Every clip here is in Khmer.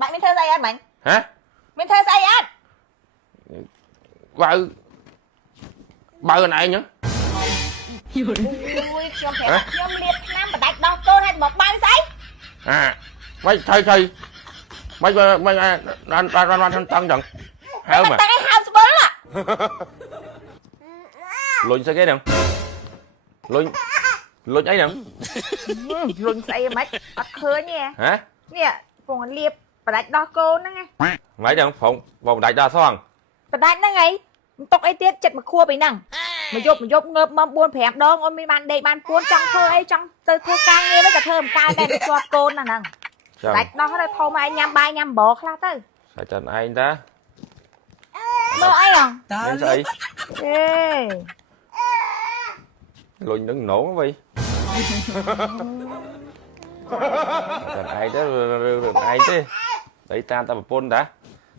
Bạn mình thơ dây ăn mình. Hả? Mình thơ dây ăn. Vợ này nhá. Ui,ខ្ញុំប្រាប់ខ្ញុំលាបថ្នាំបដាច់ដោះកូនឲ្យមកបើស្អី À, mấy thầy mấy anh tăng dần heo មិន mà តាំងឲ្យហៅស្បុល lùn sao cái nè lùn lùn ấy nè លុញស្អីហ្មងអត់ឃើញទេ hả នេះពងលាបបដាច់ដោះកូនហ្នឹង mấy nè phòng đại đa sao បដាច់ហ្នឹងហីទុកអីទៀតចិត្តមកខួបអីហ្នឹងមកយប់ងើបមក4 5ដងអូនមានបានដេកបានពួនចង់ធ្វើអីចង់ទៅធ្វើការងារវិញក៏ធ្វើមិនកើតដែរជាប់កូនហ្នឹង Chồng, ដាច់ដោះទៅធំឲ្យញ៉ាំបាយញ៉ាំបរខ្លះទៅ sao trên anh ta មើលអីហ៎ đến sao ấy អេ lùn đứng nổ vậy trên ai đó ai thế đấy ta ta bồn đã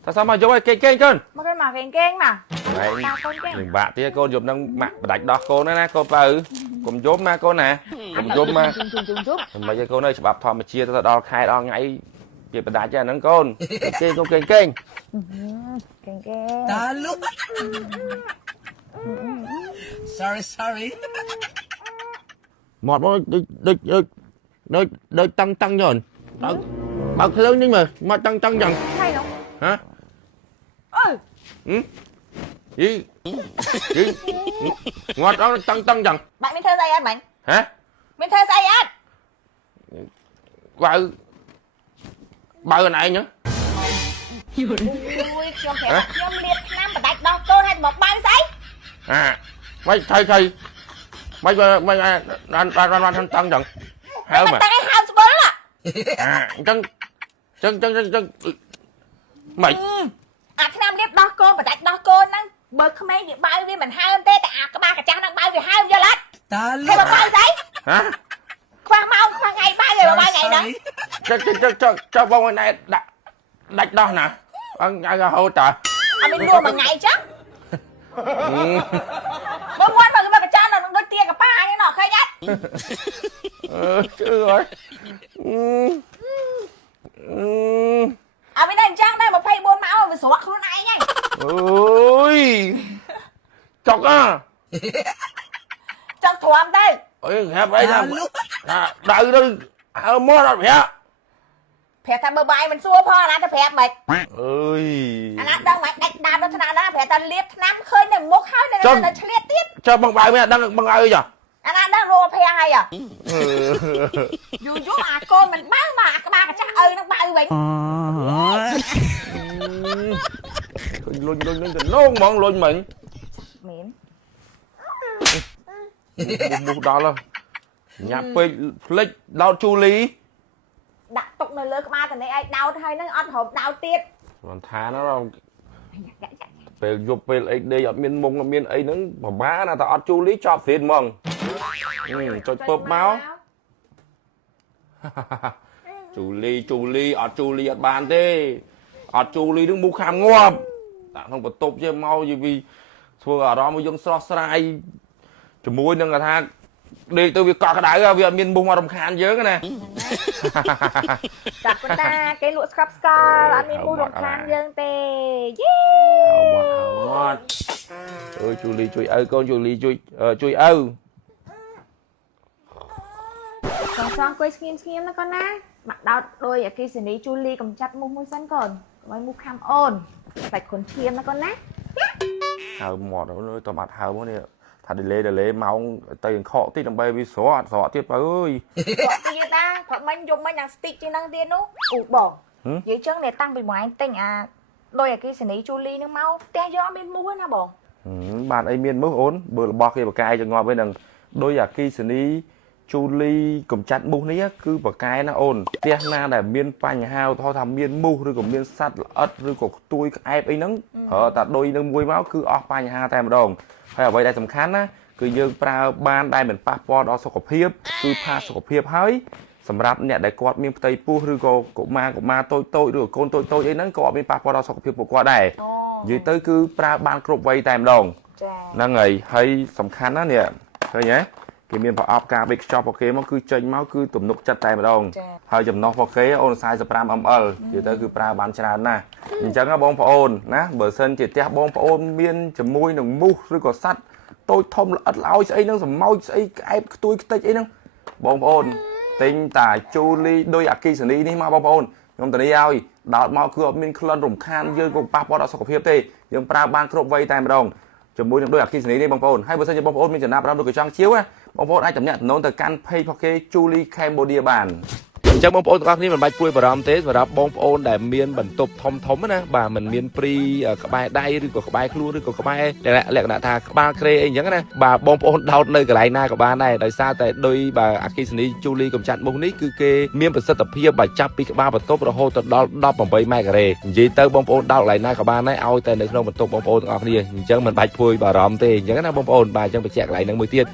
ta sao mà vô cái cơn មកគេមកកេងមក này តាកូនគេ đừng bạn thì cô dùng đang mặc đại đo cô nữa nè cô từ cùng vốn ma cô nè cùng vốn ma ជុំជុំជុំជុំ mấy cái cô nơi chụp thò mà chia tao đo khai đo ngay việc đại cho nó con kênh con kênh kênh កេងគេ តាលុក sorry một đôi tăng rồi bao lớn nhưng mà tăng dần ថៃនោះ hả អើយ gì ngọt đó tăng dần បាក់មានធ្វើស្អីអត់មិញ hả មានធ្វើស្អីអត់ vợ này nhá អុយខ្ញុំប្រាប់ខ្ញុំលាបថ្នាំបដាច់ដោះកូនឲ្យមកបើស្អី à mấy thầy mấy anh tăng dần មិន heo mà តាំងឲ្យហៅស្បុល à chân mày អាថ្នាំលាបដោះកូនបដាច់ដោះកូនហ្នឹងបើក្មេងវាបើវាមិនហើមទេតែអាក្បាលកាចាស់ហ្នឹងបើវាហើមយល់អត់ តា ហើយ លុក មកបើស្អី hả ខ្វះម៉ោងខ្វះថ្ងៃបើហើយមកបើថ្ងៃហ្នឹង cho bông này đạch đó nè anh ra hô trời អត់មានលួមួយថ្ងៃចឹងបងងន់មកកាចាស់ហ្នឹងដូចទាកប៉ាហ្នឹងណោះឃើញអត់ chứ rồi អត់មានតែអញ្ចឹងដែរ24ម៉ោងវាស្រក់ខ្លួនឯងហ្នឹង ôi chọc á ចង់ទ្រាំទៅ ôi hẹp ấy là đợi đâu mua rồi hả ប្រាប់ថាបើបាយមិនសួរផងអាណាទៅប្រាប់មិន ơi អាណាដឹងមិនដាច់ដើមដល់ថ្នាក់ណាប្រាប់ថាលាបថ្នាំឃើញនៅមុខហើយនៅឆ្លៀតទៀត cho bằng bài mẹ đang bằng ai giờ អាណាដឹងរួប្រាំងហើយយូរយូរអាកូនមិនបើមកអាក្បាលកាចាស់ឪនឹងបើវិញ lùn nôn món lùn mình មែន mua đó là nhà pe flick đau chu ly ដាក់ទុកនៅលើក្បាលតនេះឯងដោតហើយនឹងអត់រហូតដោតទៀត còn thà nó đâu về dục về ấy đây ở miền mông ở miền ấy nó mà má là tao ăn chu lý cho phiền mong cho bóp máu chu ly ở chu ly ở bàn thế ở chu ly đứng mua kham ngoam tao không có tục chứ mau gì vì thua ở đó mới dùng so sai cho muối nâng là tha đi từ việc cọ cái đáy ra vì ở miền mông mà đồng khan dớ cái này ចាក់ប៉ុន្តែគេលក់ស្រាប់ស្កល់អត់មានមូលរំខានយើងទេយេ ngon ơi chu ly chui ơi con chu ly chui ơi ចង់អង្គុយស្ងៀមណាកូនណាមកដោតដោយអគិសនីជូលីកំចាត់មុខមួយសិនកូនឲ្យមុខខាំអូនបាច់ខុនឈាមណាកូនណា hào mọt nó tao mặt hào quá nè thật đi lê máu tay khọ tí làm bay vì xóa tiếp ơi គាត់និយាយថាគាត់មិញយកមិញយ៉ាងស្ទីកជាងហ្នឹងទៀតនោះអូបងនិយាយចឹងនេះតាំងពីមួយឯងទិញអាដោយអគិសនីជូលីហ្នឹងមកផ្ទះយកមានមូលណាបង bạn ấy miên mức ốn bữa là bò kia bà cai cho ngọt với đằng đôi là kỳ xử lý chu ly cầm chặt mù ní cứ bà cai nó ổn tiếc na để miên panh hao thôi thầm miên mù rồi còn miên sắt ớt rồi còn tôi ai ấy nắng ở tại đôi nâng mùi máu cứ off panh hao tay mà đồng hay ở vậy đây tầm khán á cứ dương prao ban đây mình passport đó sọc hiệp cứ pa sọc hiệp hơi សម្រាប់អ្នកដែលគាត់មានផ្ទៃពោះឬក៏កុមារតូចឬកូនតូចអីហ្នឹងក៏អត់មានប៉ះពាល់ដល់សុខភាពពួកគាត់ដែរនិយាយទៅគឺប្រើបានគ្រប់វ័យតែម្ដង ហ្នឹងហើយហើយសំខាន់ណាស់នេះឃើញទេ គេមានប្រអប់ការបិចខ្ចប់របស់គេមកគឺចេញមកគឺទំនុកចិត្តតែម្ដង ចា ហើយចំណុះរបស់គេអូន45 ml និយាយទៅគឺប្រើបានច្រើនណាស់អញ្ចឹងបងប្អូនណាបើសិនជាផ្ទះបងប្អូនមានជាមួយនឹងមូសឬក៏សត្វតូចធំល្អិតល្អោស្អីហ្នឹងសម្មោចស្អីក្អែបខ្ទួយខ្ទេចអីហ្នឹងបងប្អូនទិញតាជូលីដោយអាគីសនីនេះមកបងប្អូនខ្ញុំធានាឲ្យដោតមកគឺអត់មានក្លិនរំខានយើងក៏ប៉ះពាល់ដល់សុខភាពទេយើងប្រើបានគ្រប់វ័យតែម្ដងជាមួយនឹងដោយអាគីសនីនេះបងប្អូនហើយបើសិនជាបងប្អូនមានចំណាប់អារម្មណ៍ដូចកញ្ចង់ជាវណាបងប្អូនអាចតំណាក់តំណទៅកាន់ page របស់គេ Julie Cambodia បានអញ្ចឹងបងប្អូនទាំងអស់គ្នាមិនបាច់ព្រួយបារម្ភទេសម្រាប់បងប្អូនដែលមានបន្ទប់ធំធំណាបាទមិនមានព្រីក្បែរដៃឬក៏ក្បែរខ្លួនឬក៏ក្បែរលក្ខណៈថាក្បាលក្រេអីអញ្ចឹងណាបាទបងប្អូនដោតនៅកន្លែងណាក៏បានដែរដោយសារតែដោយបាទអគ្គិសនី Julie កំចាត់មូសនេះគឺគេមានប្រសិទ្ធភាពបាទចាប់ពីក្បាលបន្ទប់រហូតដល់18ម៉ែត្រការ៉េនិយាយទៅបងប្អូនដោតកន្លែងណាក៏បានដែរឲ្យតែនៅក្នុងបន្ទប់បងប្អូនទាំងអស់គ្នាអញ្ចឹងមិនបាច់ព្រួយបារម្ភទេអញ្ចឹងណាបងប្អូនបាទអញ្ចឹងបញ្ជាក់កន្លែងហ្នឹងមួយទៀត